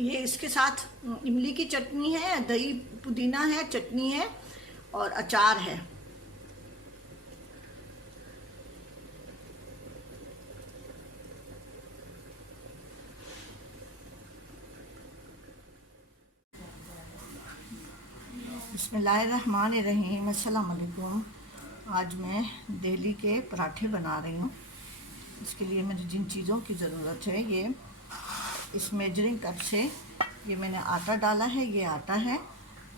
ये इसके साथ इमली की चटनी है, दही पुदीना है, चटनी है और अचार है। बिस्मिल्लाहिर्रहमानिर्रहीम। अस्सलाम वालेकुम। आज मैं डेली के पराठे बना रही हूँ। इसके लिए मुझे जिन चीज़ों की ज़रूरत है, ये इस मेजरिंग कप से ये मैंने आटा डाला है, ये आटा है।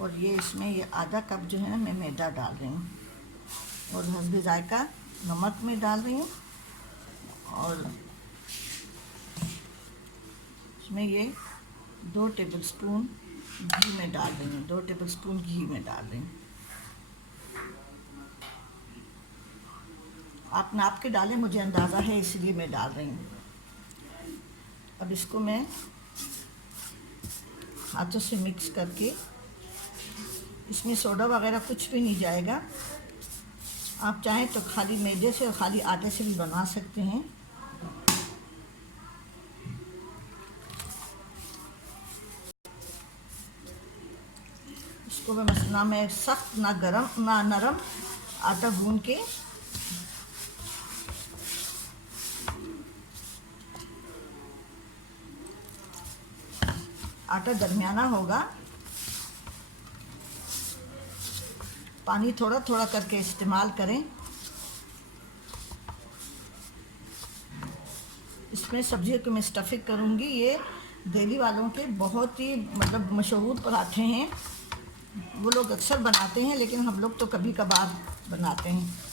और ये इसमें ये आधा कप जो है ना मैं मैदा डाल रही हूँ, और हस्बे जायका नमक में डाल रही हूँ। और इसमें ये 2 टेबलस्पून घी में डाल रही हूँ, 2 टेबलस्पून घी में डाल रही हूँ। आप नाप के डालें, मुझे अंदाज़ा है इसलिए मैं डाल रही हूँ। अब इसको मैं हाथों से मिक्स करके, इसमें सोडा वगैरह कुछ भी नहीं जाएगा। आप चाहें तो खाली मैदे से और खाली आटे से भी बना सकते हैं। इसको मैं सख्त ना गरम ना नरम आटा गूंद के आटा दरमियाना होगा। पानी थोड़ा थोड़ा करके इस्तेमाल करें। इसमें सब्जियों की मैं स्टफिंग करूँगी। ये दिल्ली वालों के बहुत ही मतलब मशहूर पराठे हैं। वो लोग अक्सर बनाते हैं, लेकिन हम लोग तो कभी कभार बनाते हैं।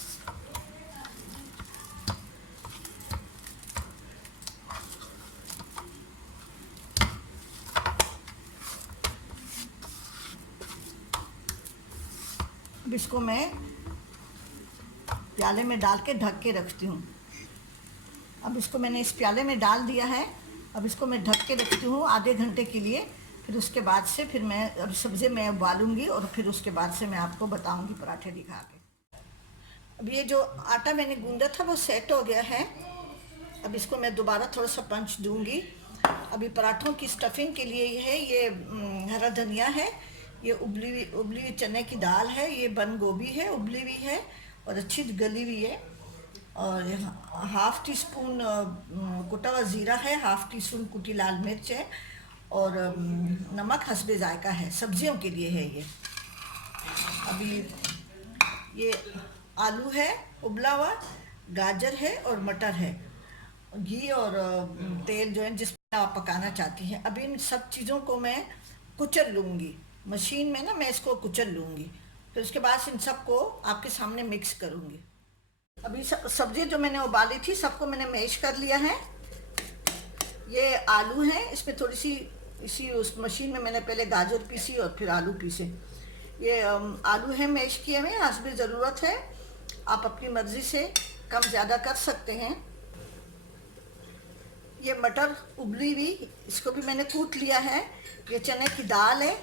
अब इसको मैं प्याले में डाल के ढक के रखती हूँ। अब इसको मैंने इस प्याले में डाल दिया है। अब इसको मैं ढक के रखती हूँ आधे घंटे के लिए। फिर उसके बाद से फिर मैं अब सब्ज़ी मैं उबालूँगी, और फिर उसके बाद से मैं आपको बताऊँगी पराठे दिखा के। अब ये जो आटा मैंने गूंदा था वो सेट हो गया है। अब इसको मैं दोबारा थोड़ा सा पंच दूँगी। अभी पराठों की स्टफिंग के लिए ये हरा धनिया है, ये उबली हुई चने की दाल है, ये बंद गोभी है, उबली हुई है और अच्छी गली हुई है। और 1/2 टीस्पून कुटा हुआ ज़ीरा है, 1/2 टीस्पून कुटी लाल मिर्च है, और नमक हस्बे जायका है। सब्जियों के लिए है ये। अभी ये आलू है उबला हुआ, गाजर है और मटर है। घी और तेल जो है जिसमें आप पकाना चाहती हैं। अभी इन सब चीज़ों को मैं कुचल लूँगी मशीन में ना, मैं इसको कुचल लूँगी। फिर उसके बाद इन सबको आपके सामने मिक्स करूँगी। अभी सब्ज़ी जो मैंने उबाली थी सबको मैंने मैश कर लिया है। ये आलू है, इसमें थोड़ी सी इसी उस मशीन में मैंने पहले गाजर पीसी और फिर आलू पीसे। ये आलू है मैश किए हुए, हस्बे ज़रूरत है। आप अपनी मर्ज़ी से कम ज़्यादा कर सकते हैं। ये मटर उबली हुई, इसको भी मैंने कूट लिया है। ये चने की दाल है,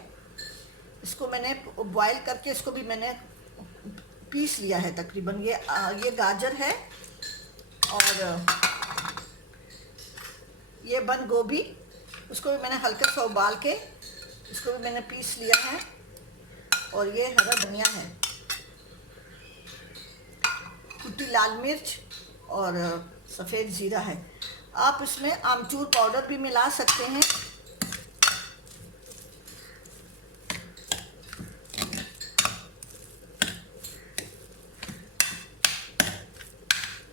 इसको मैंने बॉयल करके इसको भी मैंने पीस लिया है तकरीबन। ये गाजर है, और ये बंद गोभी, उसको भी मैंने हल्का सा उबाल के इसको भी मैंने पीस लिया है। और ये हरा धनिया है, कुटी लाल मिर्च और सफ़ेद ज़ीरा है। आप इसमें आमचूर पाउडर भी मिला सकते हैं।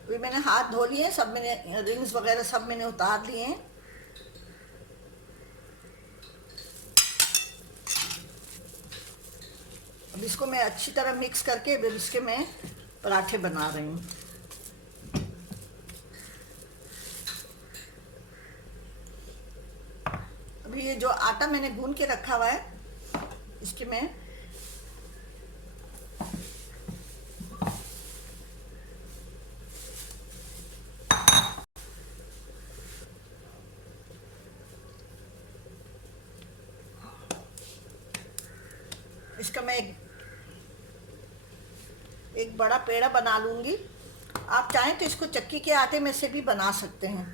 अभी मैंने हाथ धो लिए, सब मैंने रिंग्स वगैरह सब मैंने उतार लिए हैं। अब इसको मैं अच्छी तरह मिक्स करके फिर इसके मैं पराठे बना रही हूँ। अभी ये जो आटा मैंने गूंद के रखा हुआ है, इसके मैं इसका मैं एक बड़ा पेड़ा बना लूँगी। आप चाहें तो इसको चक्की के आटे में से भी बना सकते हैं।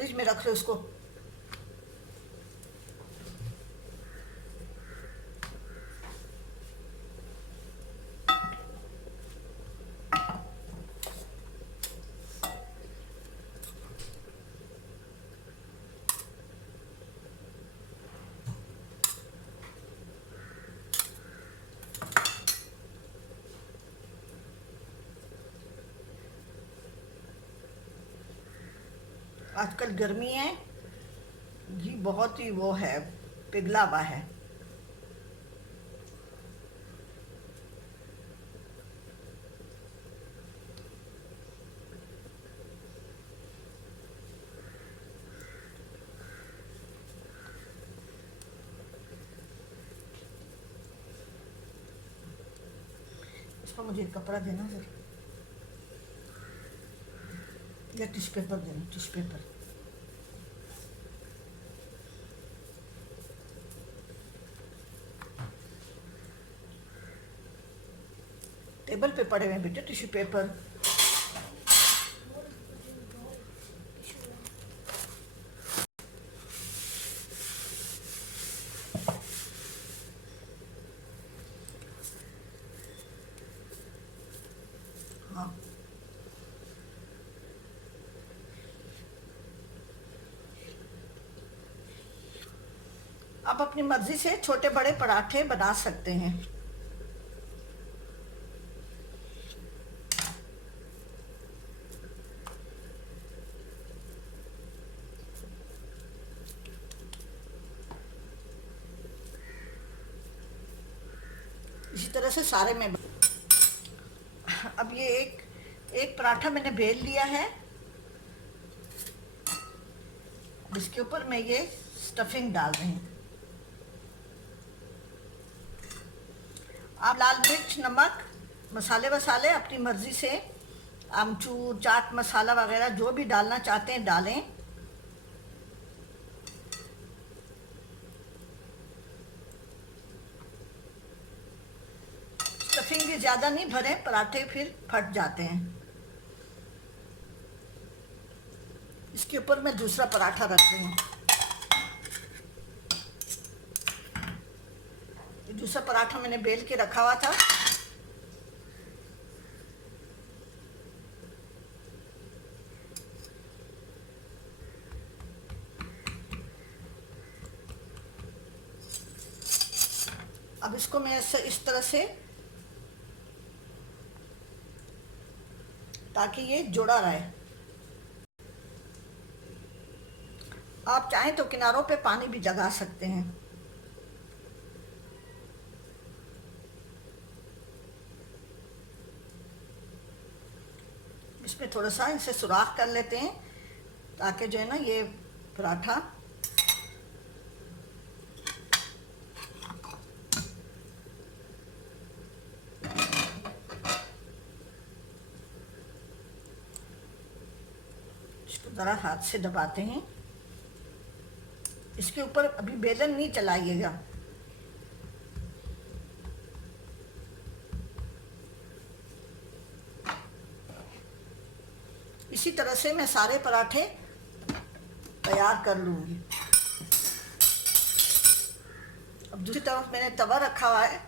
फ्रिज में रख लो इसको। आजकल गर्मी है, घी बहुत ही वो है, पिघला हुआ है। इसको मुझे एक कपड़ा देना सर, या टिश्यू पेपर देना, टिश्यू पेपर। टेबल पे पड़े हुए हैं बेटे टिश्यू पेपर। हाँ, आप अपनी मर्जी से छोटे बड़े पराठे बना सकते हैं। इसी तरह से सारे में। अब ये एक पराठा मैंने बेल लिया है, इसके ऊपर मैं ये स्टफिंग डाल रही हूँ। आप लाल मिर्च, नमक, मसाले अपनी मर्ज़ी से, आमचूर, चाट मसाला वगैरह जो भी डालना चाहते हैं डालें। स्टफिंग भी ज़्यादा नहीं भरें, पराठे फिर फट जाते हैं। इसके ऊपर मैं दूसरा पराठा रख रही हूँ। दूसरा पराठा मैंने बेल के रखा हुआ था। अब इसको मैं इस तरह से, ताकि ये जुड़ा रहे। आप चाहें तो किनारों पे पानी भी लगा सकते हैं। इसमें थोड़ा सा इसे सुराख कर लेते हैं, ताकि जो है ना ये पराठा इसको ज़रा हाथ से दबाते हैं। इसके ऊपर अभी बेलन नहीं चलाइएगा। इसी तरह से मैं सारे पराठे तैयार कर लूँगी। अब दूसरी तरफ मैंने तवा रखा हुआ है।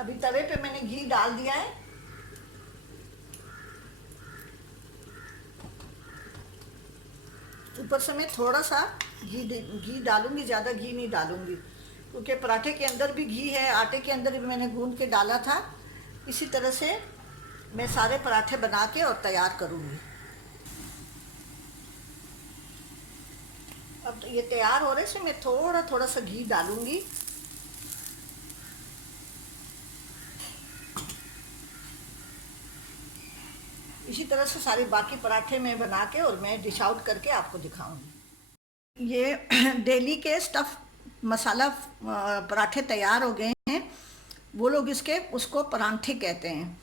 अभी तवे पे मैंने घी डाल दिया है। ऊपर से मैं थोड़ा सा घी डालूंगी, ज़्यादा घी नहीं डालूंगी, क्योंकि पराठे के अंदर भी घी है, आटे के अंदर भी मैंने गूंद के डाला था। इसी तरह से मैं सारे पराठे बना के और तैयार करूँगी। अब तो ये तैयार हो रहे से मैं थोड़ा थोड़ा सा घी डालूंगी। इसी तरह से सारे बाकी पराठे मैं बना के और मैं डिश आउट करके आपको दिखाऊंगी। ये डेली के स्टफ़ मसाला पराठे तैयार हो गए हैं। वो लोग उसको परांठे कहते हैं।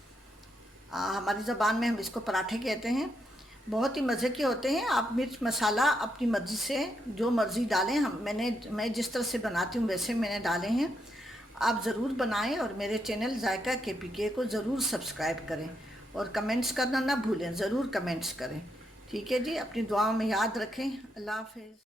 हमारी ज़बान में हम इसको पराठे कहते हैं। बहुत ही मज़े के होते हैं। आप मिर्च मसाला अपनी मर्ज़ी से जो मर्ज़ी डालें। मैं जिस तरह से बनाती हूँ वैसे मैंने डाले हैं। आप ज़रूर बनाएं और मेरे चैनल जायका KPK को ज़रूर सब्सक्राइब करें और कमेंट्स करना ना भूलें, ज़रूर कमेंट्स करें। ठीक है जी, अपनी दुआओं में याद रखें। अल्लाह हाफ़िज़।